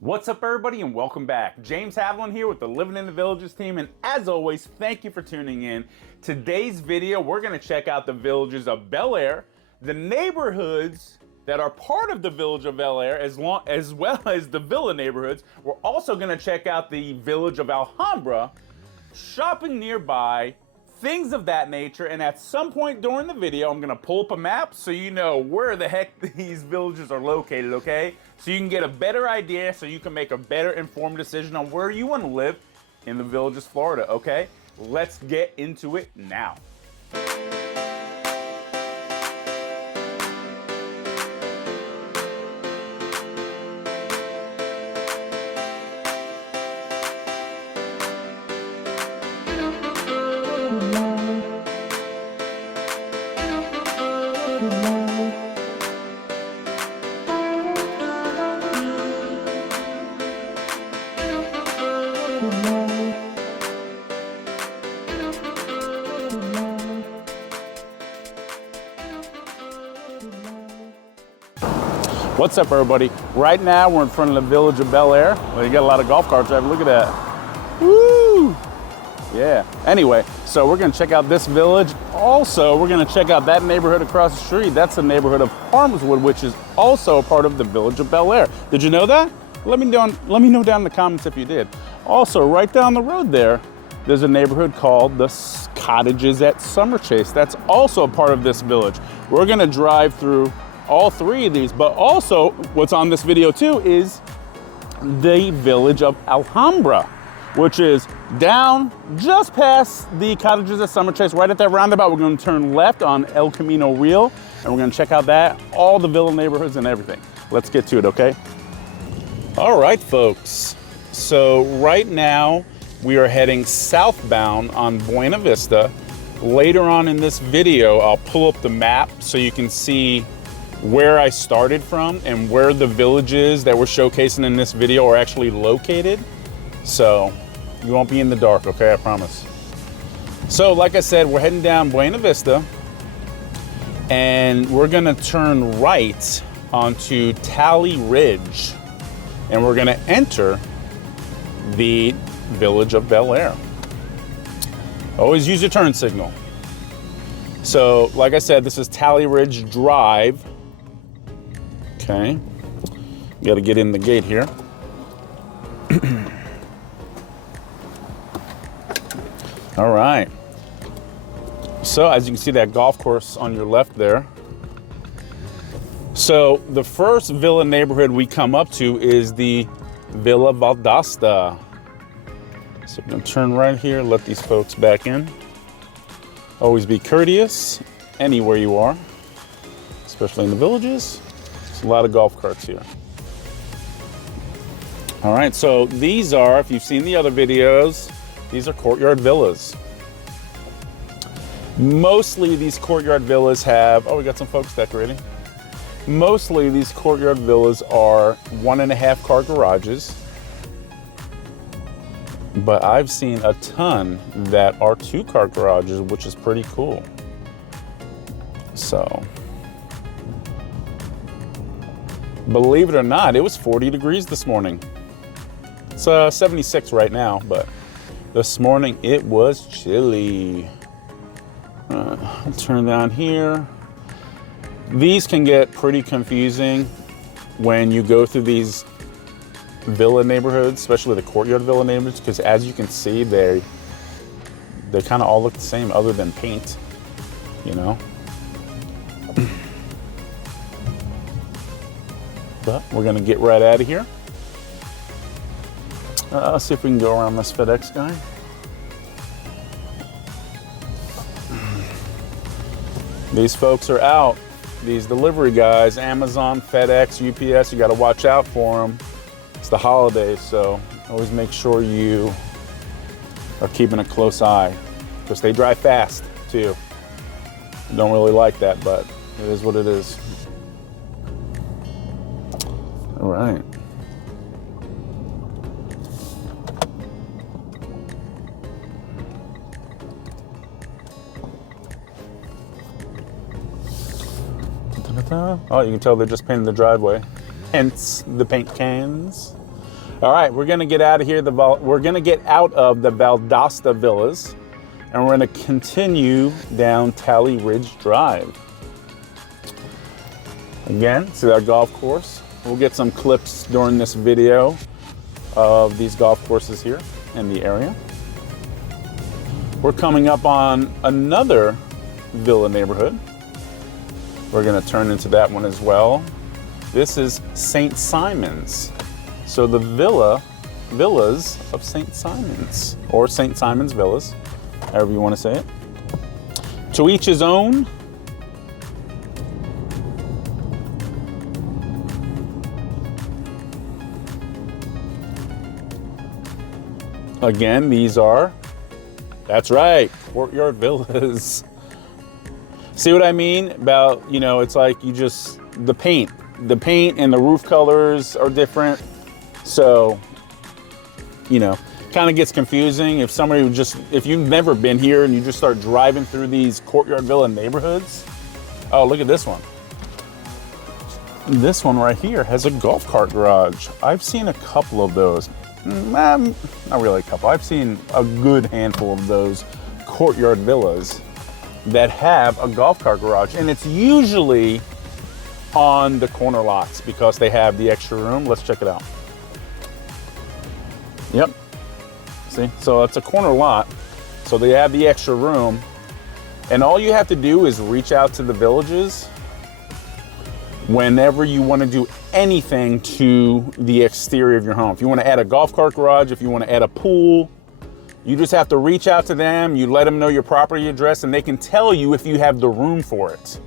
What's up, everybody, and welcome back. James Haviland here with the Living in the Villages team, and as always, thank you for tuning in. Today's video, we're gonna check out the villages of Belle Aire, the neighborhoods that are part of the village of Belle Aire, as well as the villa neighborhoods. We're also gonna check out the village of Alhambra, shopping nearby, things of that nature, and at some point during the video, I'm gonna pull up a map so you know where the heck these villages are located, okay? So you can get a better idea, so you can make a better informed decision on where you wanna live in the villages, Florida, okay? Let's get into it now. What's up, everybody? Right now, we're in front of the village of Belle Aire. Well, you got a lot of golf carts driving. Look at that. Woo! Yeah. Anyway, so we're gonna check out this village. Also, we're gonna check out that neighborhood across the street. That's the neighborhood of Harmswood, which is also a part of the village of Belle Aire. Did you know that? Let me know down in the comments if you did. Also, right down the road there's a neighborhood called the Cottages at Summer Chase. That's also a part of this village. We're gonna drive through all three of these, but also what's on this video too is the village of Alhambra, which is down just past the Cottages at Summer Chase. Right at that roundabout, we're gonna turn left on El Camino Real, and we're gonna check out all the villa neighborhoods and everything. Let's get to it, okay? All right, folks. So right now, we are heading southbound on Buena Vista. Later on in this video, I'll pull up the map so you can see where I started from and where the villages that we're showcasing in this video are actually located. So you won't be in the dark, okay? I promise. So like I said, we're heading down Buena Vista and we're gonna turn right onto Tally Ridge and we're gonna enter the village of Belle Aire. Always use your turn signal. So like I said, this is Tally Ridge Drive. Okay, got to get in the gate here. All right. So as you can see, that golf course on your left there. So the first villa neighborhood we come up to is the Villa Valdosta. So we're gonna turn right here, let these folks back in. Always be courteous anywhere you are, especially in the villages. There's a lot of golf carts here. All right, so these are, if you've seen the other videos, these are courtyard villas. Mostly these courtyard villas have, oh, we got some folks decorating. Mostly these courtyard villas are 1.5 car garages, but I've seen a ton that are 2 car garages, which is pretty cool. So, believe it or not, it was 40 degrees this morning. It's 76 right now, but this morning it was chilly. I'll turn down here. These can get pretty confusing when you go through these villa neighborhoods, especially the courtyard villa neighborhoods, because as you can see, they kind of all look the same other than paint, you know? But we're gonna get right out of here. Let's see if we can go around this FedEx guy. These folks are out. These delivery guys, Amazon, FedEx, UPS, you gotta watch out for them. It's the holidays, so always make sure you are keeping a close eye because they drive fast too. Don't really like that, but it is what it is. All right. Oh, you can tell they're just painting the driveway. Hence the paint cans. All right, we're gonna get out of here. We're gonna get out of the Valdosta Villas, and we're gonna continue down Tally Ridge Drive. Again, see our golf course. We'll get some clips during this video of these golf courses here in the area. We're coming up on another villa neighborhood. We're gonna turn into that one as well. This is St. Simon's. So the villas of St. Simon's, or St. Simon's Villas, however you want to say it. To each his own. Again, these are, that's right, courtyard villas. See what I mean about, you know, it's like you just, the paint and the roof colors are different. So, you know, kind of gets confusing if somebody would just, if you've never been here and you just start driving through these courtyard villa neighborhoods. Oh, look at this one. This one right here has a golf cart garage. I've seen a couple of those. Not really a couple. I've seen a good handful of those courtyard villas that have a golf cart garage, and it's usually on the corner lots because they have the extra room. Let's check it out. Yep. See, so it's a corner lot, so they have the extra room, and all you have to do is reach out to the villages whenever you want to do anything to the exterior of your home. If you want to add a golf cart garage, if you want to add a pool, you just have to reach out to them, you let them know your property address, and they can tell you if you have the room for it.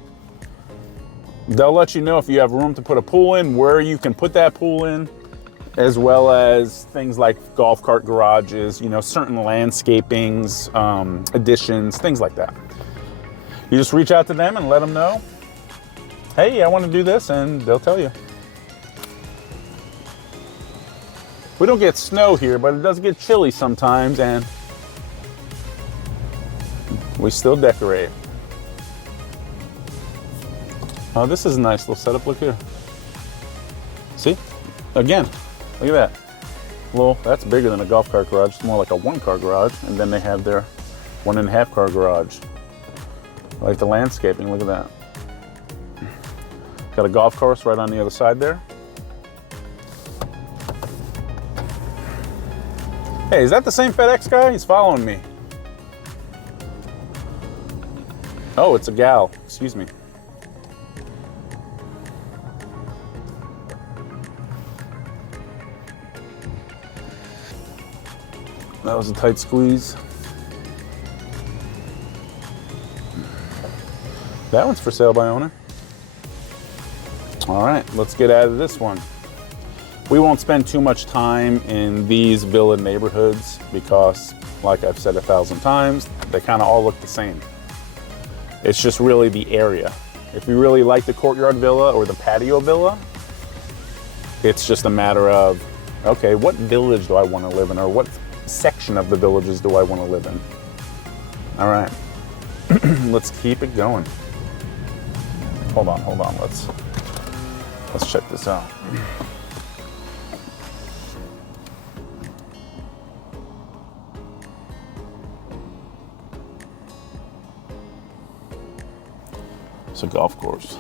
They'll let you know if you have room to put a pool in, where you can put that pool in, as well as things like golf cart garages, you know, certain landscapings, additions, things like that. You just reach out to them and let them know, hey, I want to do this, and they'll tell you. We don't get snow here, but it does get chilly sometimes, and we still decorate. Oh, this is a nice little setup. Look here. See? Again, look at that. Well, that's bigger than a golf cart garage. It's more like a 1-car garage, and then they have their 1.5-car garage. I like the landscaping. Look at that. Got a golf course right on the other side there. Hey, is that the same FedEx guy? He's following me. Oh, it's a gal. Excuse me. That was a tight squeeze. That one's for sale by owner. All right, let's get out of this one. We won't spend too much time in these villa neighborhoods because, like I've said 1,000 times, they kind of all look the same. It's just really the area. If you really like the courtyard villa or the patio villa, it's just a matter of, okay, what village do I want to live in, or what section of the villages do I want to live in? All right, let's keep it going. Hold on, let's check this out. It's a golf course.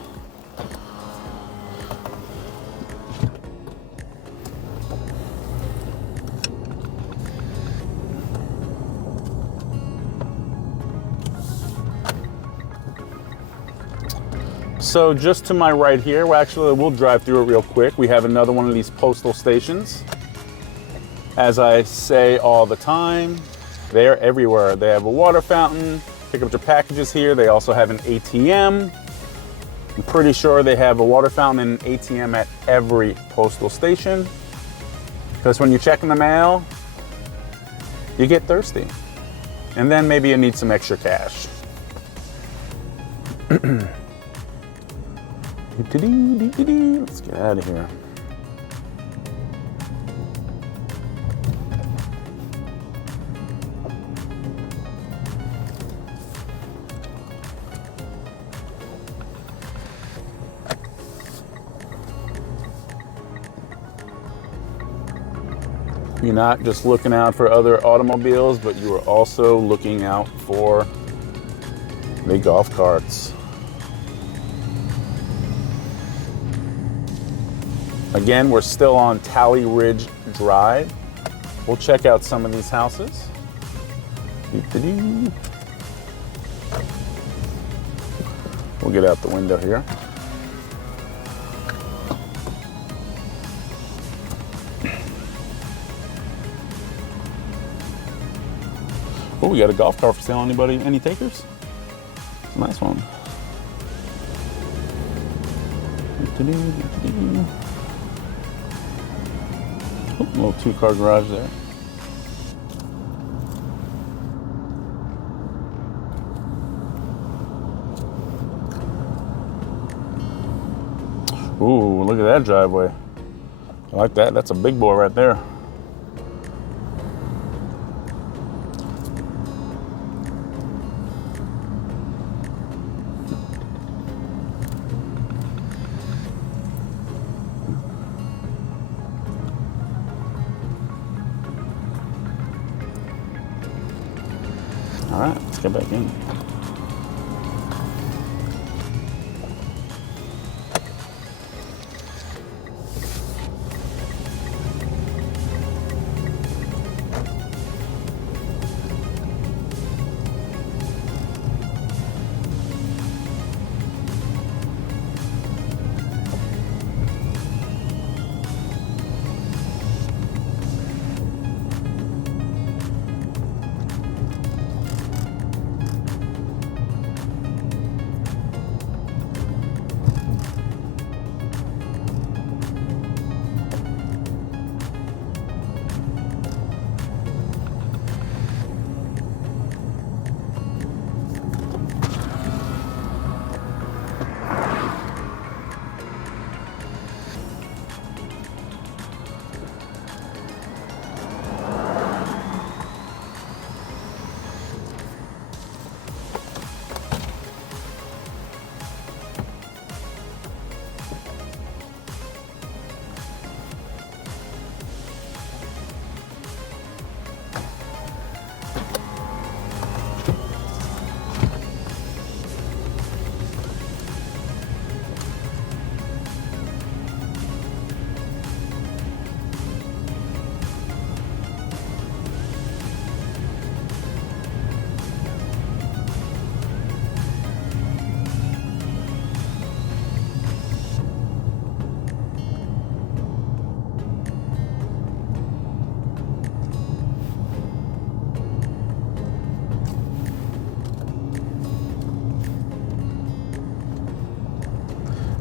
So just to my right here, we'll drive through it real quick. We have another one of these postal stations. As I say all the time, they're everywhere. They have a water fountain, pick up your packages here. They also have an ATM. I'm pretty sure they have a water fountain and an ATM at every postal station, because when you're checking the mail, you get thirsty. And then maybe you need some extra cash. Let's get out of here. You're not just looking out for other automobiles, but you are also looking out for the golf carts. Again, we're still on Tally Ridge Drive. We'll check out some of these houses. We'll get out the window here. Oh, we got a golf cart for sale. Anybody? Any takers? It's a nice one. Oh, little 2-car garage there. Ooh, look at that driveway. I like that. That's a big boy right there. All right, let's get back in.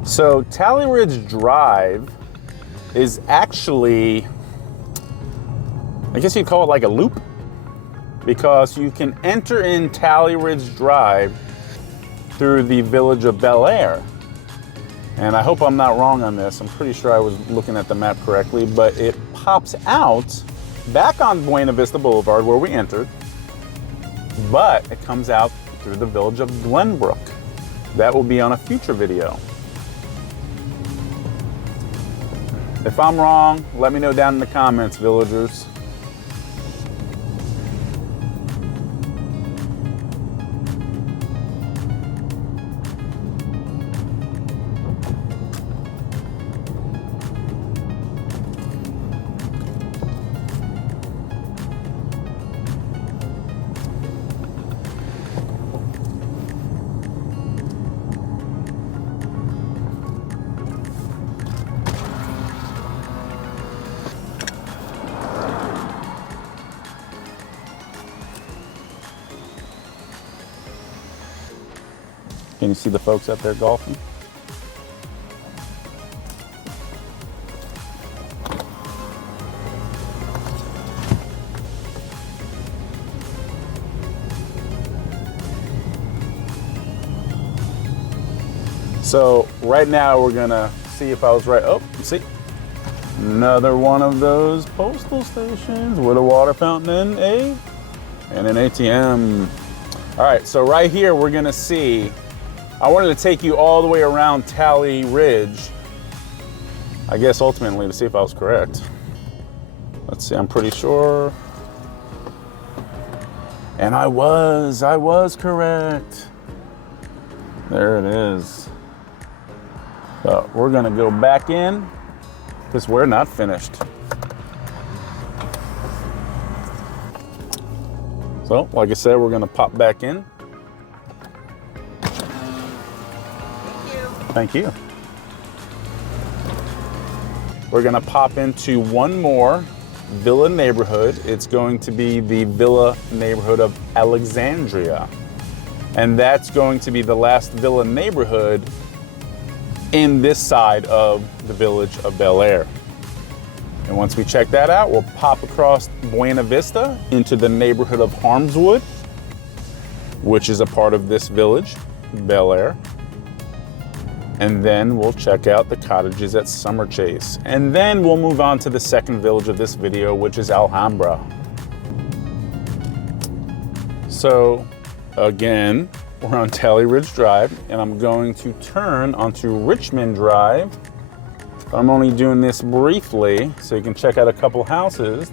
So Tally Ridge Drive is actually, I guess you'd call it like a loop, because you can enter in Tally Ridge Drive through the village of Belle Aire. And I hope I'm not wrong on this. I'm pretty sure I was looking at the map correctly, but it pops out back on Buena Vista Boulevard where we entered, but it comes out through the village of Glenbrook. That will be on a future video. If I'm wrong, let me know down in the comments, villagers. Can you see the folks out there golfing? So right now we're gonna see if I was right. Oh, see, another one of those postal stations with a water fountain and an ATM. All right, so right here we're gonna see, I wanted to take you all the way around Tally Ridge, I guess ultimately to see if I was correct. Let's see, I'm pretty sure. And I was correct. There it is. But we're gonna go back in because we're not finished. So, like I said, we're gonna pop back in. Thank you. We're gonna pop into one more villa neighborhood. It's going to be the villa neighborhood of Alexandria. And that's going to be the last villa neighborhood in this side of the village of Belle Aire. And once we check that out, we'll pop across Buena Vista into the neighborhood of Harmswood, which is a part of this village, Belle Aire. And then we'll check out the cottages at Summer Chase. And then we'll move on to the second village of this video, which is Alhambra. So again, we're on Tally Ridge Drive, and I'm going to turn onto Richmond Drive. I'm only doing this briefly so you can check out a couple houses.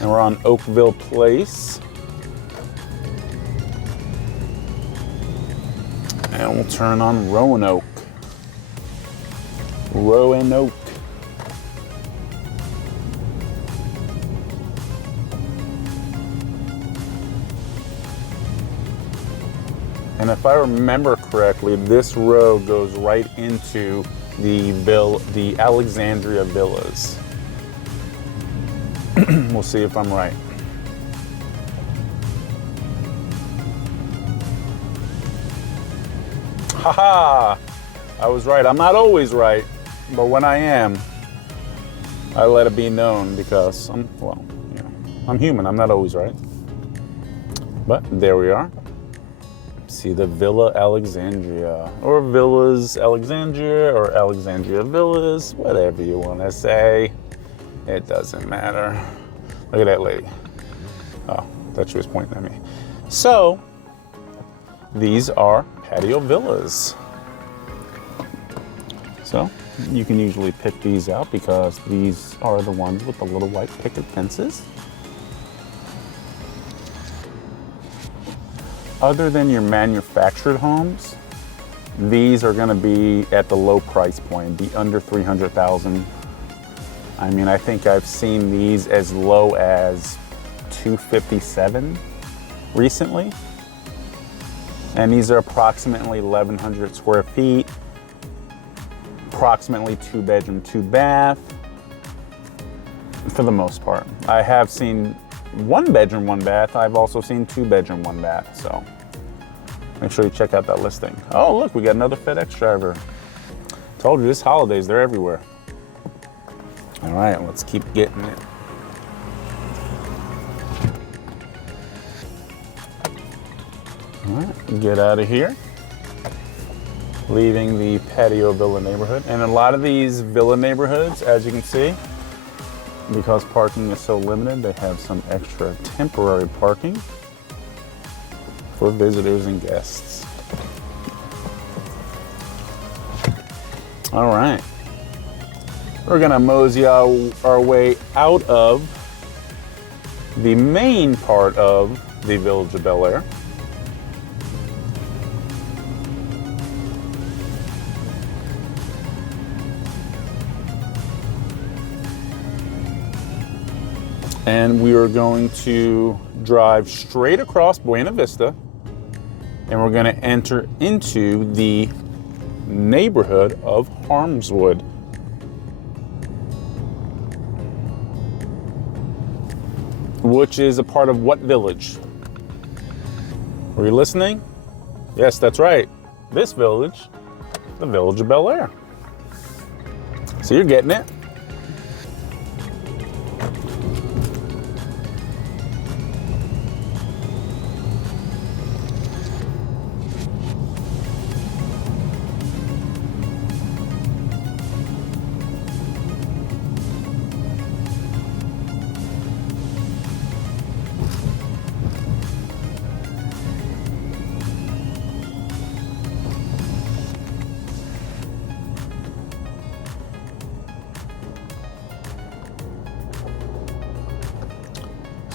And we're on Oakville Place. And we'll turn on Roanoke. Roanoke. And if I remember correctly, this road goes right into the Alexandria Villas. We'll see if I'm right. Haha! I was right. I'm not always right, but when I am, I let it be known because I'm human. I'm not always right. But there we are. See the Villa Alexandria, or Villas Alexandria, or Alexandria Villas, whatever you want to say. It doesn't matter. Look at that lady. Oh, thought she was pointing at me. So, these are patio villas. So, you can usually pick these out because these are the ones with the little white picket fences. Other than your manufactured homes, these are gonna be at the low price point, be under 300,000. I mean, I think I've seen these as low as 257 recently. And these are approximately 1,100 square feet, approximately 2-bedroom, 2-bath, for the most part. I have seen 1-bedroom, 1-bath. I've also seen 2-bedroom, 1-bath. So make sure you check out that listing. Oh, look, we got another FedEx driver. Told you, this holidays, they're everywhere. All right, let's keep getting it. All right, get out of here. Leaving the patio villa neighborhood. And a lot of these villa neighborhoods, as you can see, because parking is so limited, they have some extra temporary parking for visitors and guests. All right. We're gonna mosey our way out of the main part of the village of Belle Aire. And we are going to drive straight across Buena Vista, and we're going to enter into the neighborhood of Harmswood. Which is a part of what village? Are you listening? Yes, that's right. This village, the village of Belle Aire. So you're getting it.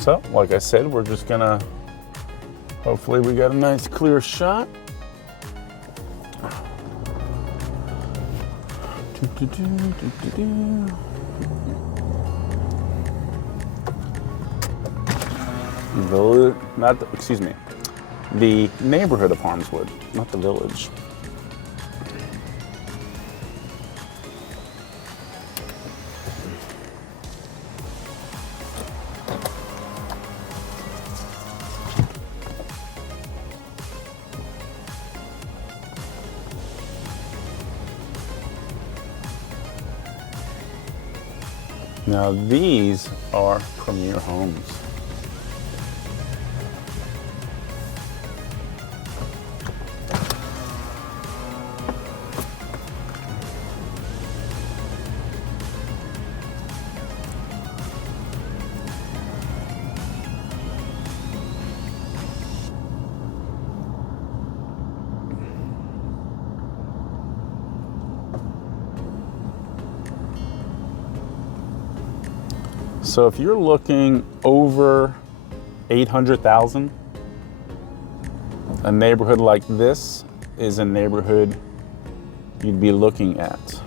So, like I said, we're just gonna, hopefully we got a nice clear shot. Excuse me, the neighborhood of Harmswood, not the village. Now these are premier homes. So if you're looking over 800,000, a neighborhood like this is a neighborhood you'd be looking at.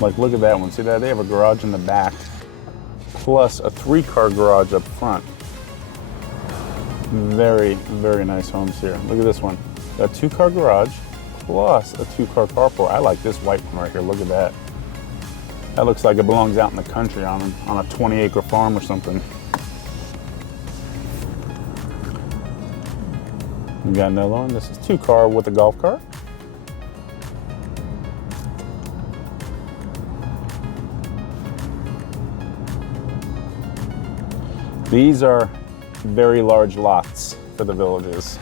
Like, look at that one. See that? They have a garage in the back, plus a 3-car garage up front. Very, very nice homes here. Look at this one. Got a 2-car garage, plus a 2-car carport. I like this white one right here. Look at that. That looks like it belongs out in the country on a 20-acre farm or something. We got another one. This is 2-car with a golf cart. These are very large lots for the villages.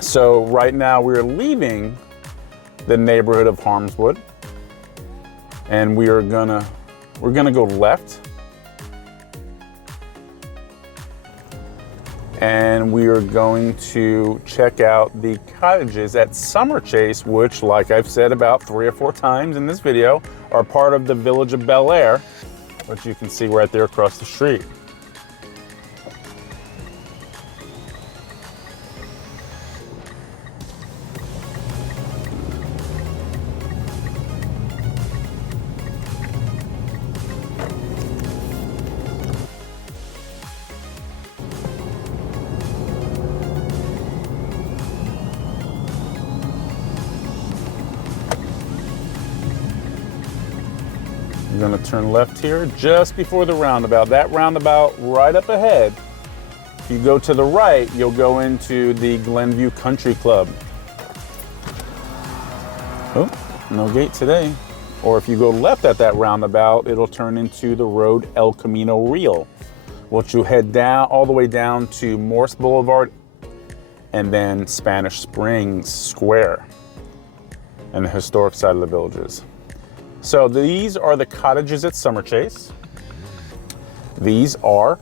So right now we're leaving the neighborhood of Harmswood, and we're gonna go left, and we are going to check out the cottages at Summer Chase, which, like I've said about 3 or 4 times in this video, are part of the village of Belle Aire, which you can see right there across the street. You're gonna turn left here just before the roundabout. That roundabout right up ahead. If you go to the right, you'll go into the Glenview Country Club. Oh, no gate today. Or if you go left at that roundabout, it'll turn into the road El Camino Real, which you head down all the way down to Morse Boulevard and then Spanish Springs Square and the historic side of the villages. So these are the cottages at Summer Chase. These are,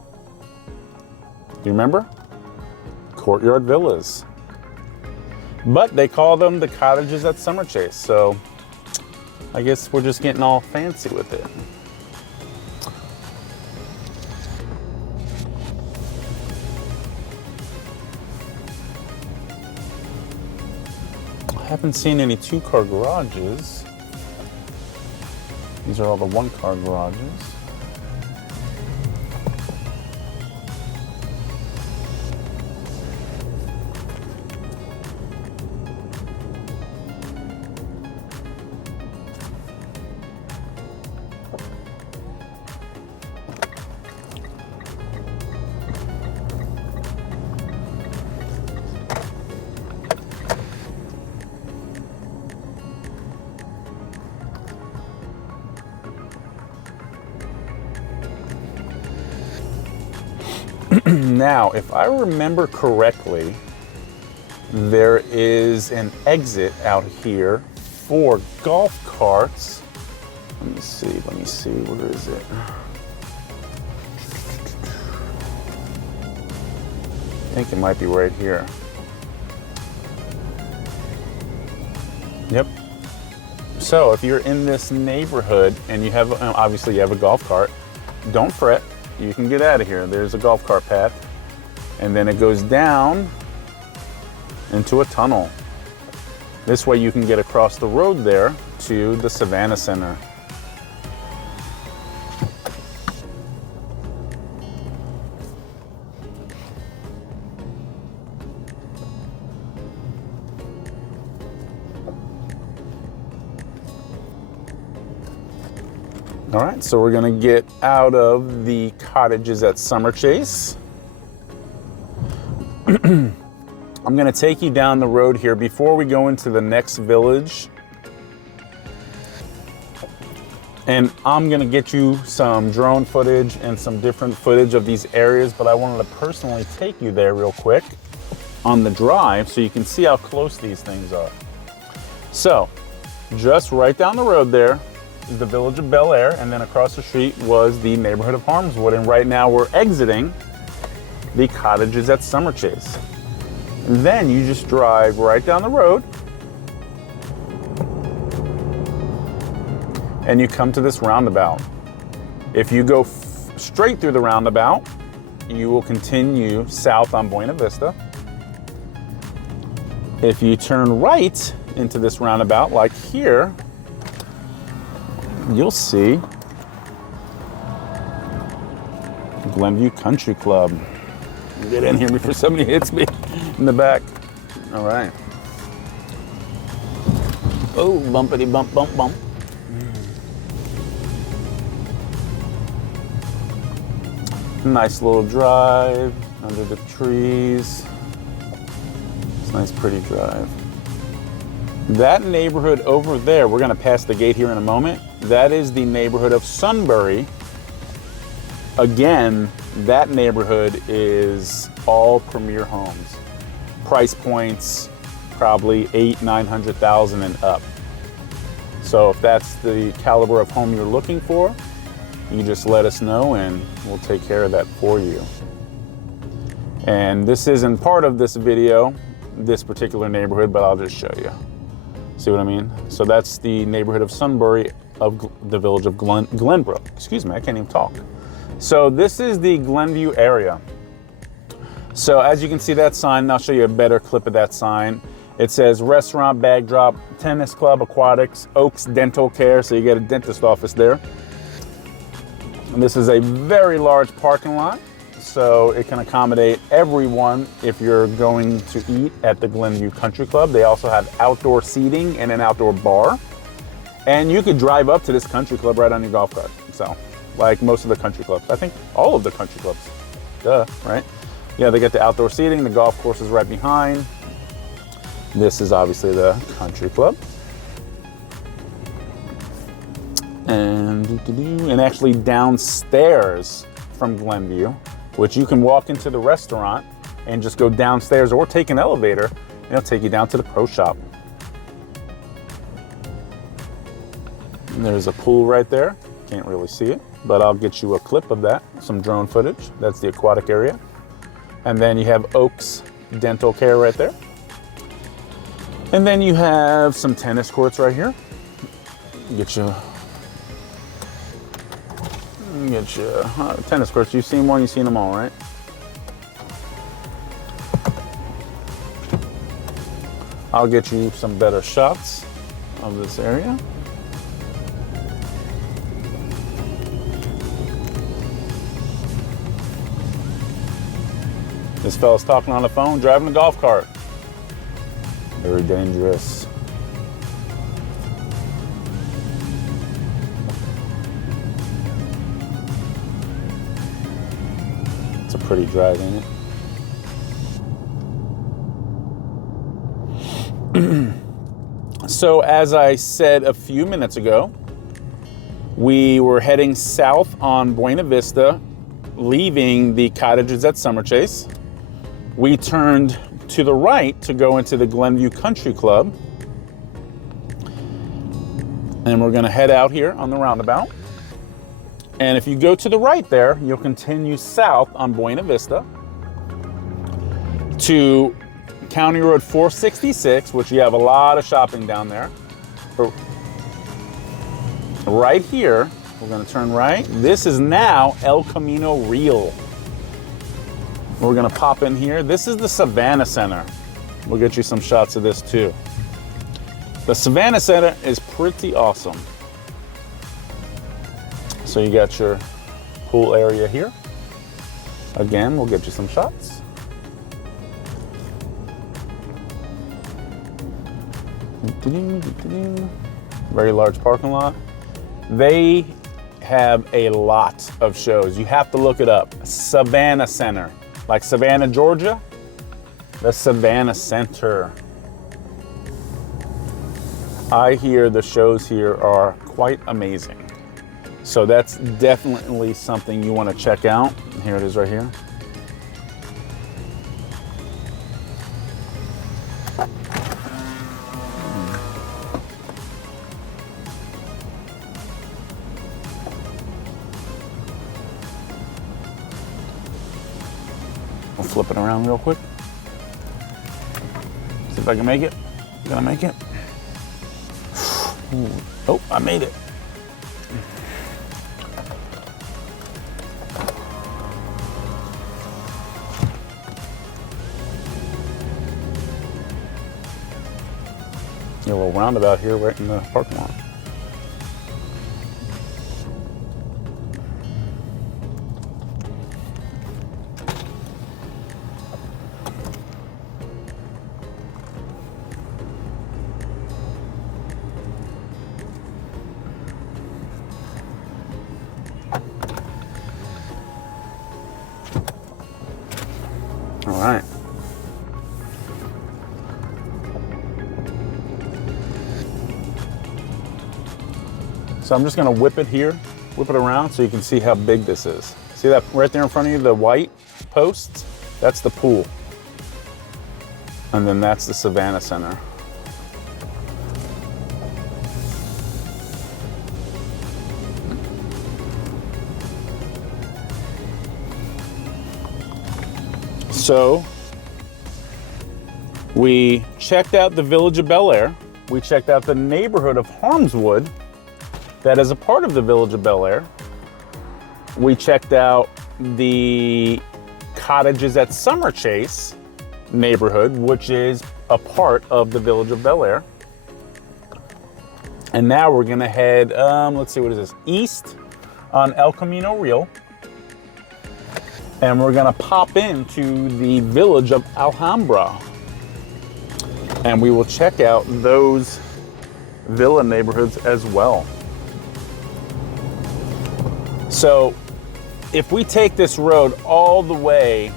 do you remember? Courtyard villas. But they call them the cottages at Summer Chase. So I guess we're just getting all fancy with it. I haven't seen any 2-car garages. These are all the 1-car garages. Now, if I remember correctly, there is an exit out here for golf carts. Let me see, where is it? I think it might be right here. Yep. So if you're in this neighborhood and you have, obviously you have a golf cart, don't fret. You can get out of here. There's a golf cart path. And then it goes down into a tunnel. This way you can get across the road there to the Savannah Center. All right, so we're gonna get out of the cottages at Summer Chase. I'm gonna take you down the road here before we go into the next village. And I'm gonna get you some drone footage and some different footage of these areas, but I wanted to personally take you there real quick on the drive so you can see how close these things are. So, just right down the road there is the village of Belle Aire, and then across the street was the neighborhood of Harmswood, and right now we're exiting the cottages at Summer Chase. And then you just drive right down the road and you come to this roundabout. If you go straight through the roundabout, you will continue south on Buena Vista. If you turn right into this roundabout, like here, you'll see Glenview Country Club. Get in here before somebody hits me in the back. All right. Oh, bumpity bump, bump, bump. Nice little drive under the trees. It's a nice, pretty drive. That neighborhood over there, we're gonna pass the gate here in a moment. That is the neighborhood of Sunbury. Again, that neighborhood is all premier homes. Price points, probably $800,000-900,000 and up. So if that's the caliber of home you're looking for, you just let us know and we'll take care of that for you. And this isn't part of this video, this particular neighborhood, but I'll just show you. See what I mean? So that's the neighborhood of Sunbury of the village of Glenbrook. Excuse me, I can't even talk. So this is the Glenview area. So as you can see that sign, and I'll show you a better clip of that sign. It says restaurant, bag drop, tennis club, aquatics, Oaks Dental Care. So you get a dentist office there. And this is a very large parking lot. So it can accommodate everyone if you're going to eat at the Glenview Country Club. They also have outdoor seating and an outdoor bar. And you could drive up to this country club right on your golf cart. So, like most of the country clubs. I think all of the country clubs. Duh, right? Yeah, they get the outdoor seating. The golf course is right behind. This is obviously the country club. And actually downstairs from Glenview, which you can walk into the restaurant and just go downstairs or take an elevator, and it'll take you down to the pro shop. And there's a pool right there. Can't really see it, but I'll get you a clip of that, some drone footage. That's the aquatic area. And then you have Oaks Dental Care right there. And then you have some tennis courts right here. Get you tennis courts. You've seen one, you've seen them all, right? I'll get you some better shots of this area. This fella's talking on the phone, driving a golf cart. Very dangerous. It's a pretty drive, ain't it? So as I said a few minutes ago, we were heading south on Buena Vista, leaving the cottages at Summer Chase. We turned to the right to go into the Glenview Country Club. And we're gonna head out here on the roundabout. And if you go to the right there, you'll continue south on Buena Vista to County Road 466, which you have a lot of shopping down there. Right here, we're gonna turn right. This is now El Camino Real. We're gonna pop in here. This is the Savannah Center. We'll get you some shots of this too. The Savannah Center is pretty awesome. So you got your pool area here. Again, we'll get you some shots. Very large parking lot. They have a lot of shows. You have to look it up. Savannah Center. Like Savannah, Georgia, the Savannah Center. I hear the shows here are quite amazing. So that's definitely something you want to check out. Here it is right here. We'll flip it around real quick. See if I can make it. Gonna make it. Ooh. Oh, I made it. A little roundabout here right in the parking lot. All right. So I'm just gonna whip it around so you can see how big this is. See that right there in front of you, the white posts? That's the pool. And then that's the Savannah Center. So we checked out the village of Belle Aire. We checked out the neighborhood of Harmswood that is a part of the village of Belle Aire. We checked out the cottages at Summer Chase neighborhood, which is a part of the village of Belle Aire. And now we're gonna head, let's see, what is this? East on El Camino Real. And we're gonna pop into the village of Alhambra. And we will check out those villa neighborhoods as well. So if we take this road all the way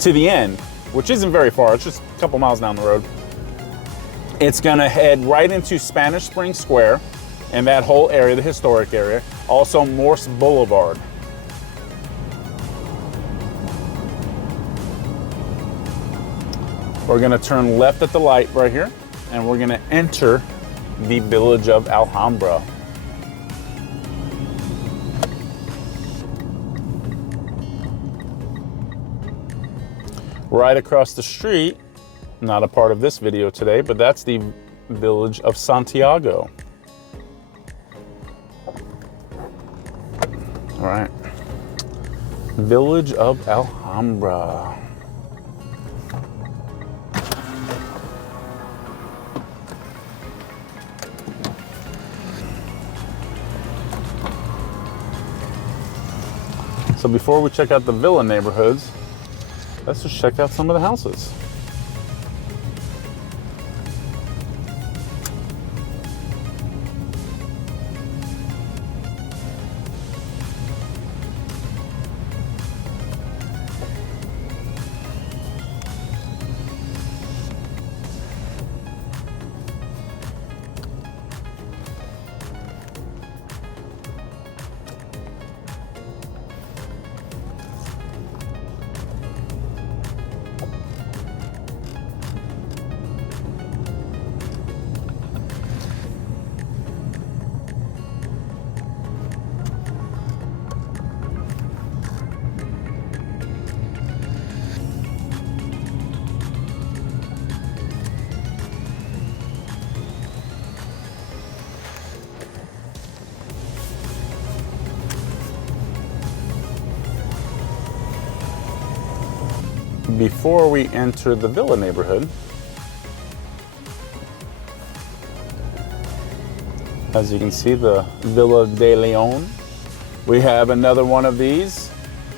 to the end, which isn't very far, it's just a couple miles down the road, it's gonna head right into Spanish Spring Square and that whole area, the historic area, also Morse Boulevard. We're gonna turn left at the light right here, and we're gonna enter the village of Alhambra. Right across the street, not a part of this video today, but that's the village of Santiago. All right, village of Alhambra. So before we check out the villa neighborhoods, let's just check out some of the houses. Before we enter the villa neighborhood, as you can see, the Villa de Leon, we have another one of these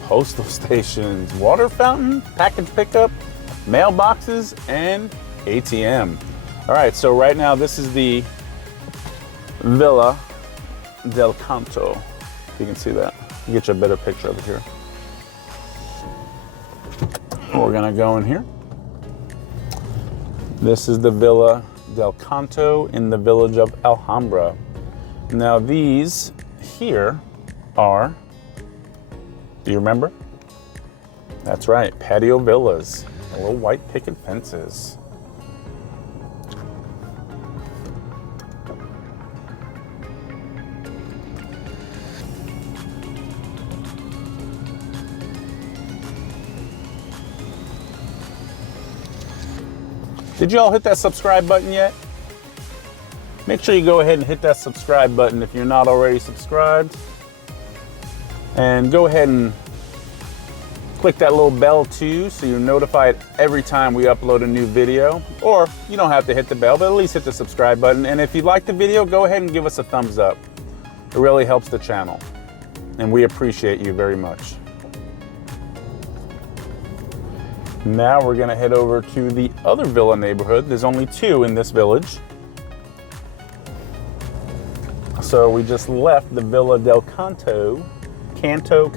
postal stations, water fountain, package pickup, mailboxes, and ATM. All right, so right now this is the Villa del Canto. You can see that. I'll get you a better picture of it here. We're gonna go in here. This is the Villa del Canto in the village of Alhambra. Now these here are, do you remember? That's right, patio villas, little white picket fences. Did y'all hit that subscribe button yet? Make sure you go ahead and hit that subscribe button if you're not already subscribed. And go ahead and click that little bell too so you're notified every time we upload a new video. Or you don't have to hit the bell, but at least hit the subscribe button. And if you like the video, go ahead and give us a thumbs up. It really helps the channel. And we appreciate you very much. Now we're gonna head over to the other villa neighborhood. There's only two in this village. So we just left the Villa del Canto, Canto,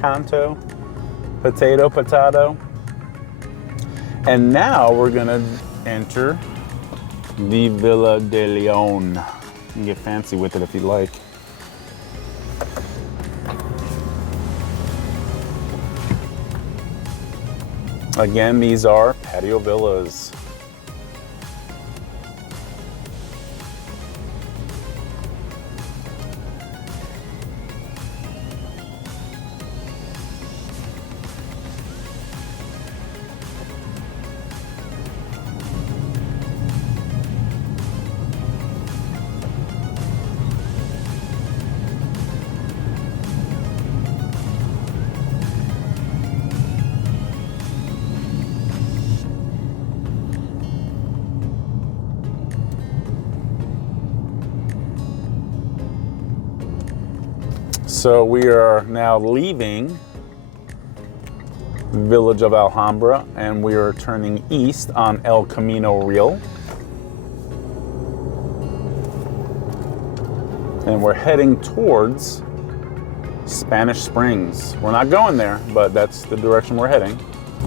potato. And now we're gonna enter the Villa de Leon. You can get fancy with it if you'd like. Again, these are patio villas. So we are now leaving the village of Alhambra and we are turning east on El Camino Real. and we're heading towards Spanish Springs. We're not going there, but that's the direction we're heading.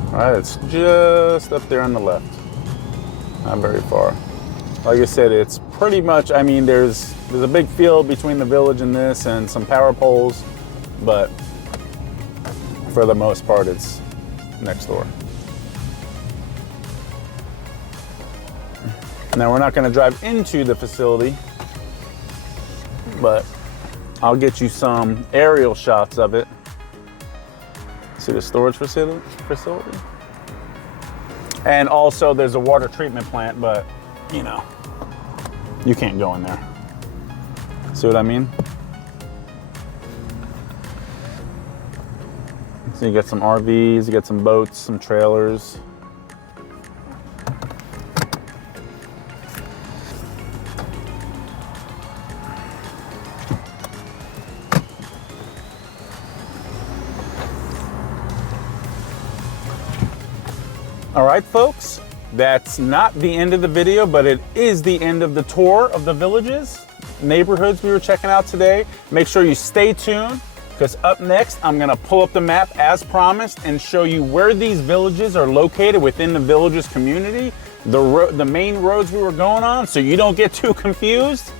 All right, it's just up there on the left. Not very far. Like I said, it's pretty much, I mean, there's a big field between the village and this and some power poles, but for the most part, it's next door. Now, we're not going to drive into the facility, but I'll get you some aerial shots of it. See the storage facility? And also there's a water treatment plant, but you know, you can't go in there. See what I mean? So you get some RVs, you get some boats, some trailers. All right, folks, that's not the end of the video, but it is the end of the tour of the villages, neighborhoods we were checking out today. Make sure you stay tuned, because up next, I'm gonna pull up the map as promised and show you where these villages are located within the villages community, the main roads we were going on, so you don't get too confused.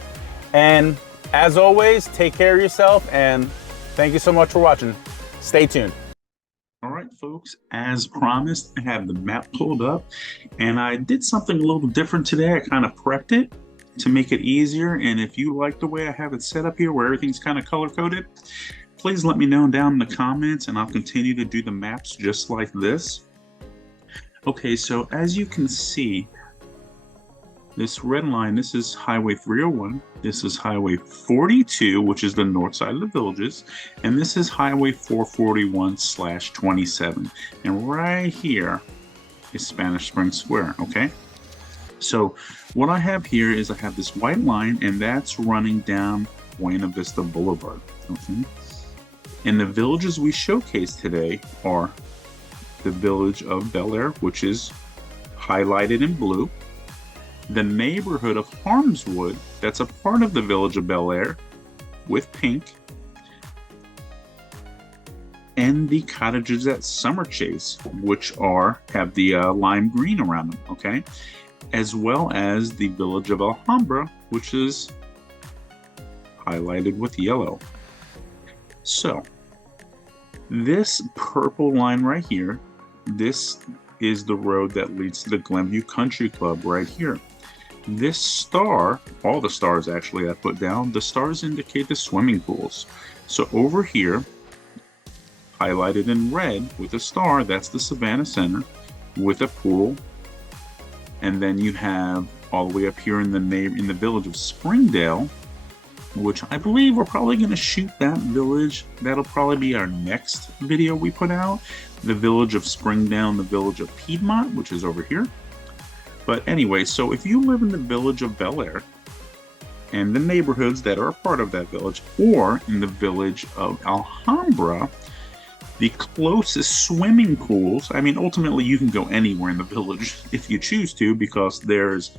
And as always, take care of yourself, and thank you so much for watching. Stay tuned. All right, folks, as promised, I have the map pulled up, and I did something a little different today. I kind of prepped it to make it easier, and if you like the way I have it set up here, where everything's kind of color-coded, please let me know down in the comments, and I'll continue to do the maps just like this. Okay, so as you can see, this red line, this is Highway 301, this is Highway 42, which is the north side of the villages, and this is Highway 441/27. And right here is Spanish Springs Square, okay? So what I have here is I have this white line, and that's running down Buena Vista Boulevard, okay? And the villages we showcased today are the village of Belle Aire, which is highlighted in blue, the neighborhood of Harmswood, that's a part of the village of Belle Aire, with pink, and the cottages at Summer Chase, which have the lime green around them, okay? As well as the village of Alhambra, which is highlighted with yellow. So, this purple line right here, this is the road that leads to the Glenview Country Club right here. This star, all the stars actually I put down, the stars indicate the swimming pools. So over here, highlighted in red with a star, that's the Savannah Center with a pool. And then you have all the way up here in the village of Springdale, which I believe we're probably going to shoot that village. That'll probably be our next video we put out. The village of Springdale and the village of Piedmont, which is over here. But anyway, so if you live in the village of Belle Aire and the neighborhoods that are a part of that village, or in the village of Alhambra, the closest swimming pools, I mean, ultimately you can go anywhere in the village if you choose to, because there's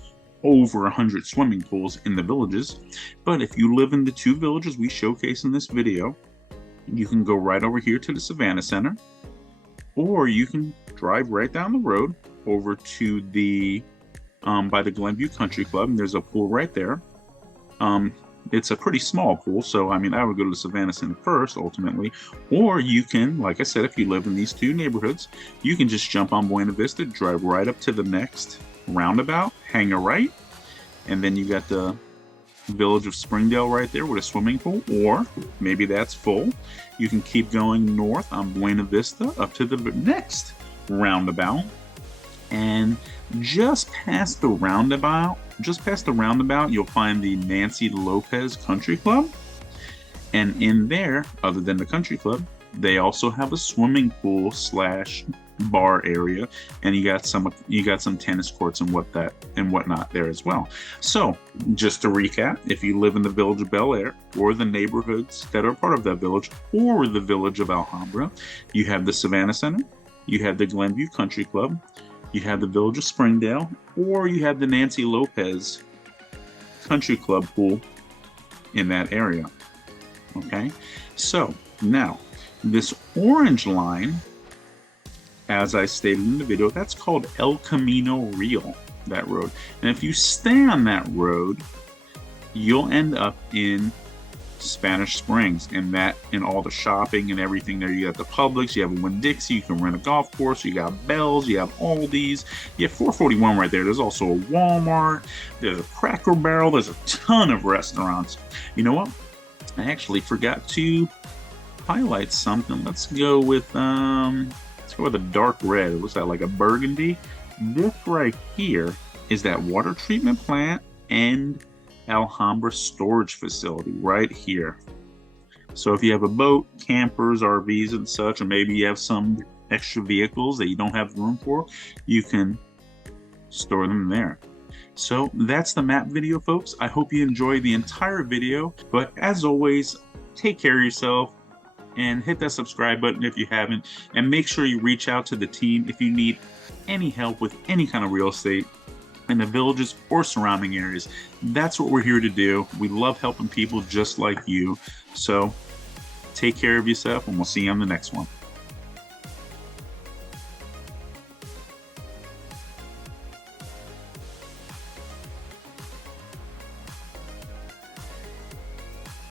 over 100 swimming pools in the villages. But if you live in the two villages we showcase in this video, you can go right over here to the Savannah Center, or you can drive right down the road over to the by the Glenview Country Club, and there's a pool right there. It's a pretty small pool, so I mean, I would go to the Savannah Center first, ultimately. Or you can, like I said, if you live in these two neighborhoods, you can just jump on Buena Vista, drive right up to the next roundabout, hang a right, and then you got the village of Springdale right there with a swimming pool. Or maybe that's full. You can keep going north on Buena Vista up to the next roundabout, and just past the roundabout, you'll find the Nancy Lopez Country Club. And in there, other than the country club, they also have a swimming pool / bar area, and you got some tennis courts and whatnot there as well. So just to recap, if you live in the village of Belle Aire, or the neighborhoods that are part of that village, or the village of Alhambra, you have the Savannah Center, you have the Glenview Country Club, you have the village of Springdale, or you have the Nancy Lopez Country Club pool in that area. Okay, so now this orange line, as I stated in the video, that's called El Camino Real, that road. And if you stay on that road, you'll end up in Spanish Springs, and all the shopping and everything there. You got the Publix, you have Winn-Dixie, you can rent a golf course, you got Belle's, you have Aldi's, you have 441 right there. There's also a Walmart, there's a Cracker Barrel, there's a ton of restaurants. You know what? I actually forgot to highlight something. Let's go with a dark red. It looks like a burgundy. This right here is that water treatment plant and Alhambra storage facility right here. So if you have a boat, campers, RVs and such, or maybe you have some extra vehicles that you don't have room for, you can store them there. So that's the map video, folks. I hope you enjoyed the entire video, but as always, take care of yourself and hit that subscribe button if you haven't, and make sure you reach out to the team if you need any help with any kind of real estate in the villages or surrounding areas. That's what we're here to do. We love helping people just like you. So take care of yourself, and we'll see you on the next one.